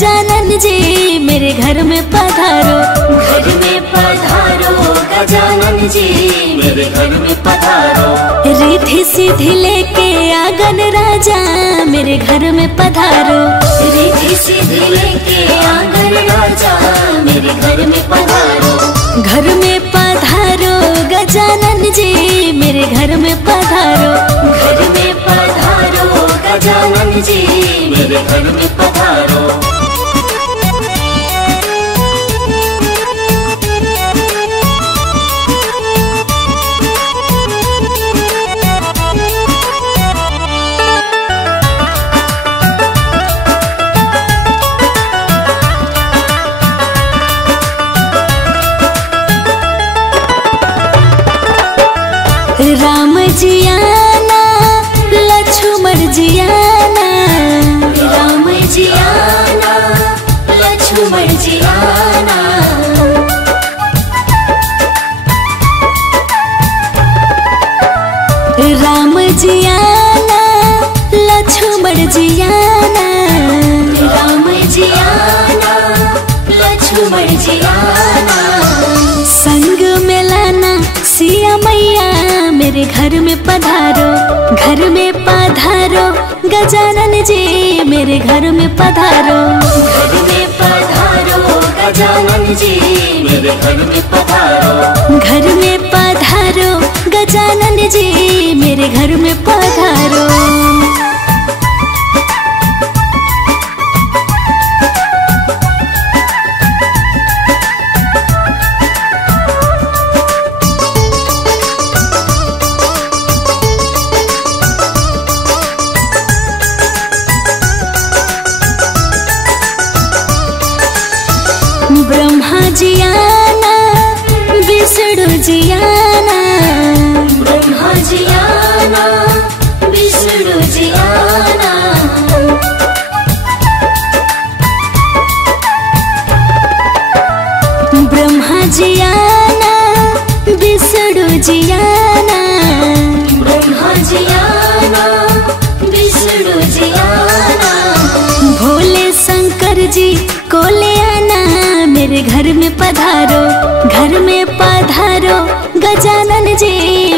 गजानन जी मेरे घर में पधारो। घर में पधारो गजानन जी मेरे घर में पधारो। रिद्धि सिद्धि लेके आंगन राजा मेरे घर में पधारो। रिद्धि सिद्धि लेके आंगन राजा मेरे घर में पधारो। घर में पधारो गजानन जी मेरे घर में पधारो। घर में पधारो गजानन जी मेरे घर में पधारो। राम जी आना लक्ष्मण जी आना। राम जी आना लक्ष्मण जी आना। राम जी आना लक्ष्मण जी आना। राम जी आना लक्ष्मण जी आना। संग में लाना सिया मैया मेरे घर में पधारो। घर में पधारो गजानन जी मेरे घर में पधारो। घर में पधारो गजानन जी मेरे घर में पधारो। घर में पधारो गजानन जी मेरे घर में पधारो। ब्रह्मा जी आना विष्णु जी आना। ब्रह्मा जी आना विष्णु जी आना। ब्रह्मा जी आना विष्णु जी आना। ब्रह्मा जी आना विष्णु जी आना। भोले शंकर जी को ले आना मेरे घर में पधारो। घर में पधारो गजानन जी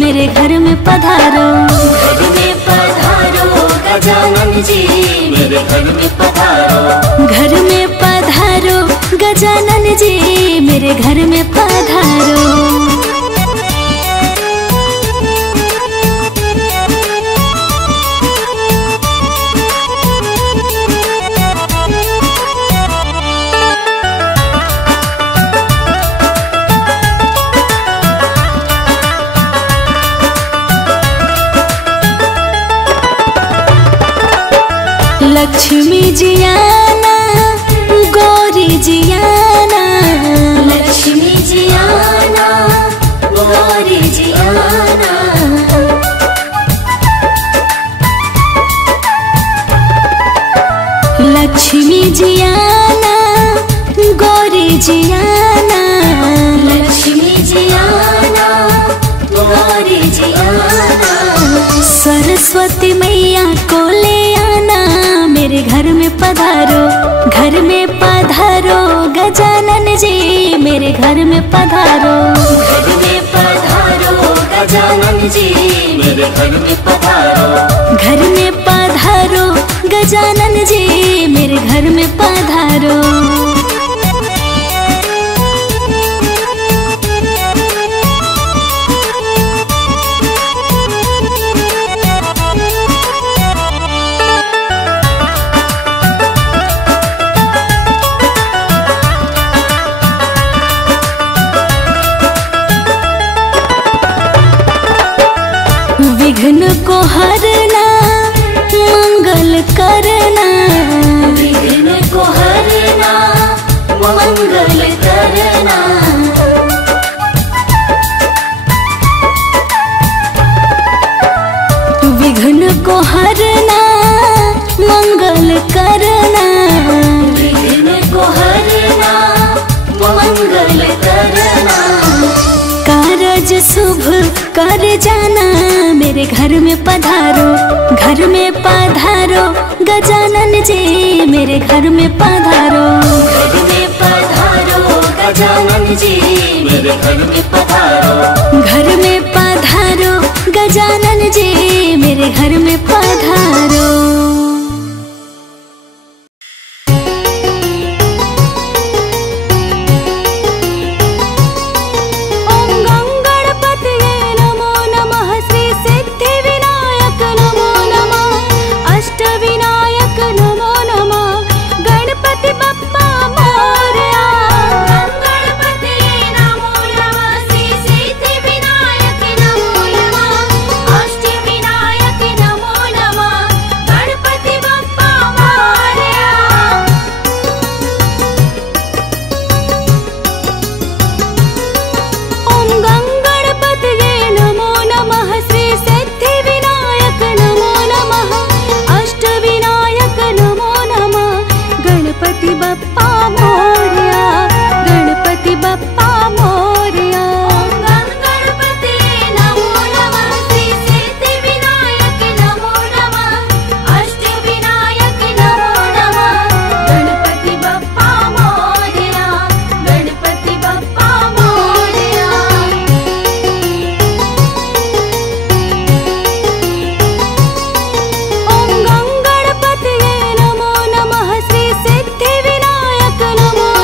मेरे घर में पधारो। घर में पधारो गजानन जी मेरे घर में पधारो। घर में पधारो गजानन जी मेरे घर में पधारो। लक्ष्मी जी आना गौरी जी आना। लक्ष्मी जी आना गौरी जी आना। लक्ष्मी जी आना गौरी जी आना। लक्ष्मी जी आना गौरी जी आना। सरस्वती मैया को ले आना मेरे घर में पधारो। घर में पधारो गजानन जी मेरे घर में पधारो। घर में पधारो गजानन जी मेरे घर में पधारो। घर में पधारो गजानन जी मेरे घर में पधारो। विघ्न को हरना मंगल करना। विघ्न को हरना मंगल करना। विघ्न को हरना मंगल करना। विघ्न को हरना मंगल करना। कारज शुभ कर जाना मेरे घर में पधारो। घर में पधारो गजानन जी मेरे घर में पधारो। जी मेरे घर में पधारो। घर में पधारो गजानन जी मेरे घर में पधारो। नमो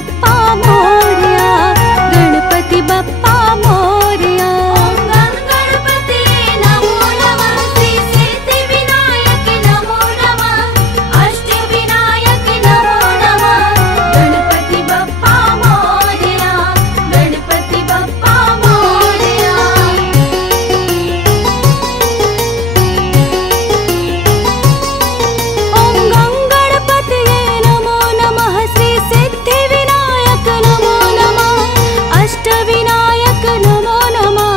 बप्पा मोरया, गणपति बप्पा मोरया। ओम गणपति नमो नमः, श्री सिद्धिविनायक नमो नमः, अष्टविनायक नमो नमः, गणपति बप्पा मोरया, गणपति बप्पा मोरया। ओम गणपतये नमो नमः, श्री सिद्धिविनायक नमो नमः, अष्टविनायक नमो नमः,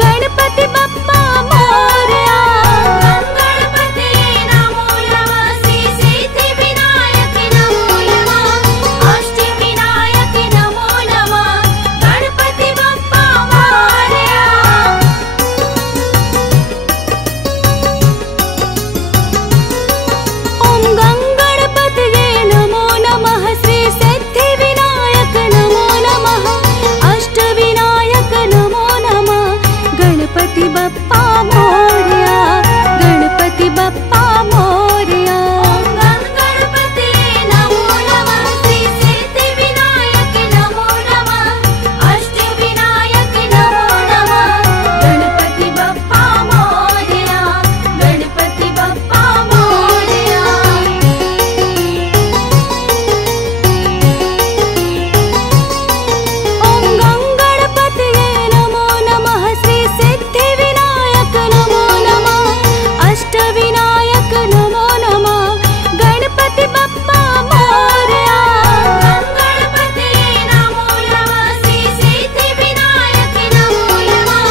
गणपति बप्पा मोरया। गणपति नमो नमः, श्री सिद्धिविनायक नमो नमः, अष्टविनायक नमो नमः, गणपति बप्पा मोरया। ओम गणपतये नमो नमः, श्री सिद्धिविनायक नमो नमः, अष्टविनायक नमो नमः, गणपति बप्पा मोरया, गणपति बप्पा मोरया। गणपति नमो नमः, श्री सिद्धिविनायक नमो नमः, अष्टविनायक नमो नमः, गणपति बप्पा मोरया, गणपति बप्पा मोरया। ओम गणपतये नमो नमः, श्री सिद्धिविनायक नमो नमः, अष्टविनायक नमो नमः, गणपति बप्पा मोरया। गणपति नमो नमः, श्री सिद्धिविनायक नमो नमः,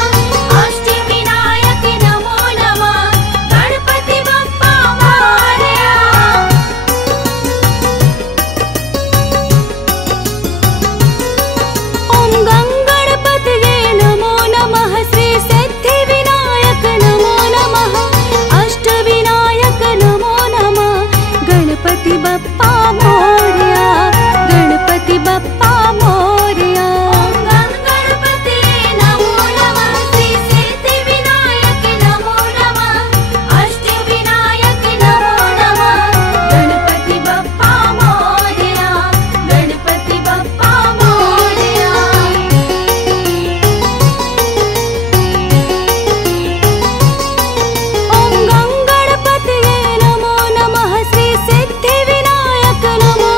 अष्टविनायक नमो नमः, गणपति बप्पा मोरया। ओम गणपतये नमो नमः, श्री सिद्धिविनायक नमो नमः, अष्टविनायक नमो नमः, गणपति बप्पा मोरया, गणपति बप्पा मोरया। गणपति नमो नमः, श्री सिद्धिविनायक नमो नमः, अष्टविनायक नमो नमः, गणपति बप्पा मोरया, गणपति बप्पा मोरया। ओम गणपतये नमो नमः, श्री सिद्धिविनायक नमो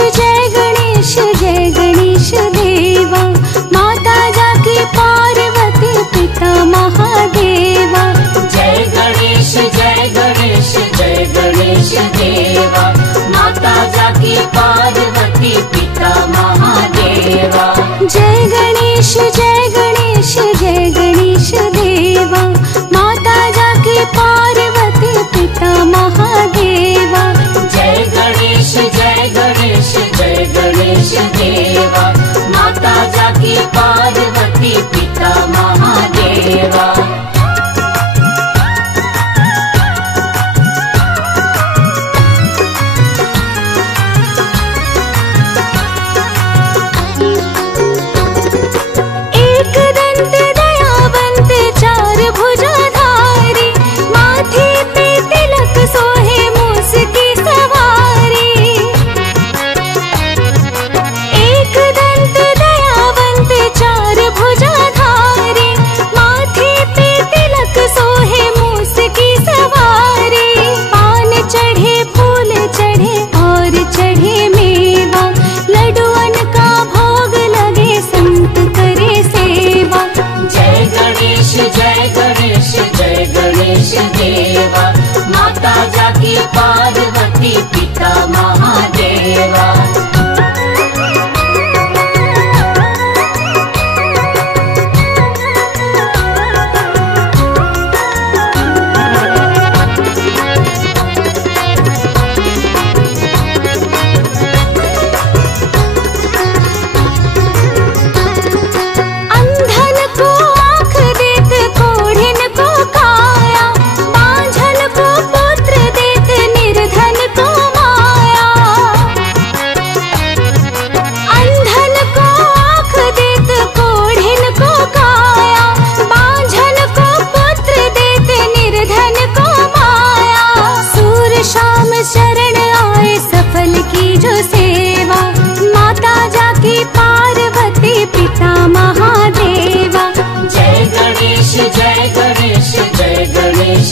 जय गणेश देवा, माता जाकी पार्वती पिता महादेवा। जय गणेश देवा, माता जाकी पार्वती पिता महादेवा। जय गणेश देवा, माता जाकी पार्वती पिता महादेवा। जय गणेश देवा, माता जाकी पार्वती पिता महादेवा। एक दंत दयावंत चार भुजाधारी, माथे पे तिलक सोहे मूस की सवारी। एक दंत दयावंत चार भुजाधारी, माथे पे तिलक सोहे मूस की सवारी। पान चढ़े फूल चढ़े और चढ़े मेवा, लड्डुअन का भोग लगे संत करे सेवा। जय गणेश देवा, माता जाकी पार्वती पिता महादेवा। अंधन को आँख देत कोढ़िन को काया, बांझन को पुत्र देत निर्धन को माया। अंधन को आँख देत कोढ़िन को काया, बांझन को पुत्र देत निर्धन को माया। सूर शाम शरण आए सफल की जो सेवा, माता जाकी पार्वती पिता महादेवा। जय गणेश